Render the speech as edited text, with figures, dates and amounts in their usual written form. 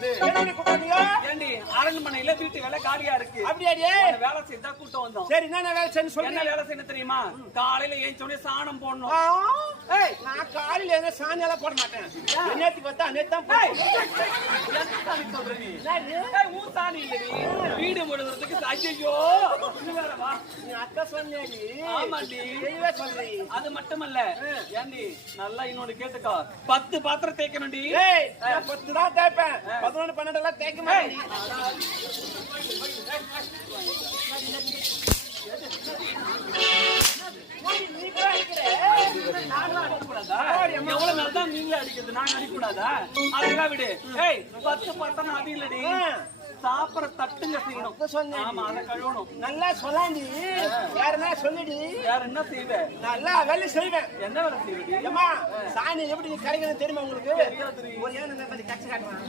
கூப்பிடுறது ஏண்டி அரண்மனையில வீட்டு வேலை காலியா இருக்கு அப்படியாடி வேலை செய்தா கூட்டம் வந்தோம். சரி என்ன வேலை செய்யணும் சொல்லு. என்ன வேலை செய்யணும் தெரியுமா? காலையில ஏஞ்சோடனே சாணம் போடணும். ஏய் நான் காலையில எங்க சாணம் எல்லாம் போட மாட்டேன். நேத்து பார்த்தா நேத்து தான் சொல்ற நீ ஊர் சாணி இல்லடி வீடு முழுவதுக்கு. ஐயோ வேறவா நீ அக்கா சொன்னேடி. ஆமாண்டி தெளிவா சொல்றீ. அது மட்டுமல்ல ஏண்டி நல்லா இன்னொன்னு கேட்டுக்கோ. 10 பாத்திரம் தேய்க்கணும்டி. ஏய் நான் 10 தான் தேய்ப்பேன். 11 12 எல்லாம் தேய்க்க மாட்டேன். எவ்வளவு நாள் தான் நீங்களே அடிக்கிறது, நாங்க அடிக்கூடாதா? அதெல்லாம் விடு. 10 பாத்திரம் அது இல்லடி, சாப்பிட தட்டுங்க செய்யணும். ஆமா அதை கழுவணும். நல்லா சொல்லாண்டி. வேற என்ன சொல்லுடி. வேற என்ன செய்வ? நல்லா வேலை செய்வேன். என்ன வேலை செய்வடி? ஏமா சாணி எப்படி கரைக்கணும் தெரியுமா உங்களுக்கு? ஒரு ஏன் கட்சி காட்டுவேன்.